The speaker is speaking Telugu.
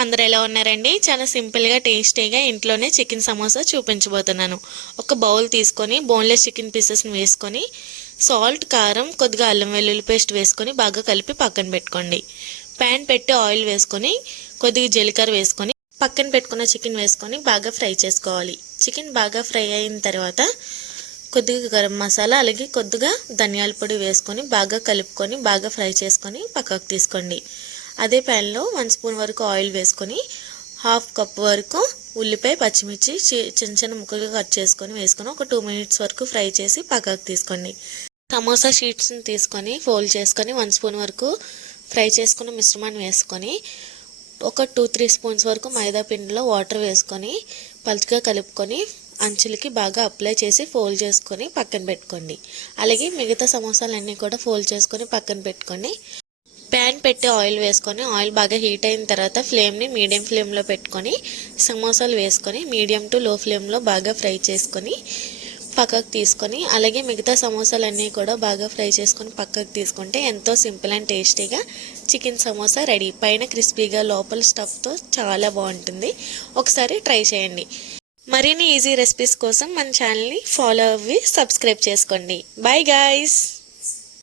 అందరు ఎలా ఉన్నారండి? చాలా సింపుల్గా టేస్టీగా ఇంట్లోనే చికెన్ సమోసా చూపించబోతున్నాను. ఒక బౌల్ తీసుకొని బోన్లెస్ చికెన్ పీసెస్ని వేసుకొని సాల్ట్ కారం కొద్దిగా అల్లం వెల్లుల్లి పేస్ట్ వేసుకొని బాగా కలిపి పక్కన పెట్టుకోండి. ప్యాన్ పెట్టి ఆయిల్ వేసుకొని కొద్దిగా జీలకర్ర వేసుకొని పక్కన పెట్టుకున్న చికెన్ వేసుకొని బాగా ఫ్రై చేసుకోవాలి. చికెన్ బాగా ఫ్రై అయిన తర్వాత కొద్దిగా గరం మసాలా అలాగే కొద్దిగా ధనియాల పొడి వేసుకొని బాగా కలుపుకొని బాగా ఫ్రై చేసుకొని పక్కకు తీసుకోండి. అదే ప్యాన్లో వన్ స్పూన్ వరకు ఆయిల్ వేసుకొని హాఫ్ కప్ వరకు ఉల్లిపాయ పచ్చిమిర్చి చి- చిన్న చిన్న ముక్కలుగా కట్ చేసుకొని వేసుకొని ఒక టూ మినిట్స్ వరకు ఫ్రై చేసి పక్కకు తీసుకోండి. సమోసా షీట్స్ని తీసుకొని ఫోల్డ్ చేసుకొని వన్ స్పూన్ వరకు ఫ్రై చేసుకున్న మిశ్రమాన్ని వేసుకొని ఒక టూ త్రీ స్పూన్స్ వరకు మైదా పిండిలో వాటర్ వేసుకొని పలుచగా కలుపుకొని అంచులకి బాగా అప్లై చేసి ఫోల్డ్ చేసుకొని పక్కన పెట్టుకోండి. అలాగే మిగతా సమోసాలన్నీ కూడా ఫోల్డ్ చేసుకొని పక్కన పెట్టుకోండి. పెట్టి ఆయిల్ వేసుకొని ఆయిల్ బాగా హీట్ అయిన తర్వాత ఫ్లేమ్ని మీడియం ఫ్లేమ్లో పెట్టుకొని సమోసాలు వేసుకొని మీడియం టు లో ఫ్లేమ్లో బాగా ఫ్రై చేసుకొని పక్కకు తీసుకొని అలాగే మిగతా సమోసాలన్నీ కూడా బాగా ఫ్రై చేసుకొని పక్కకు తీసుకుంటే ఎంతో సింపుల్ అండ్ టేస్టీగా చికెన్ సమోసా రెడీ. పైన క్రిస్పీగా లోపల స్టఫ్తో చాలా బాగుంటుంది. ఒకసారి ట్రై చేయండి. మరిన్ని ఈజీ రెసిపీస్ కోసం మన ఛానల్ని ఫాలో అవ్వి సబ్స్క్రైబ్ చేసుకోండి. Bye guys!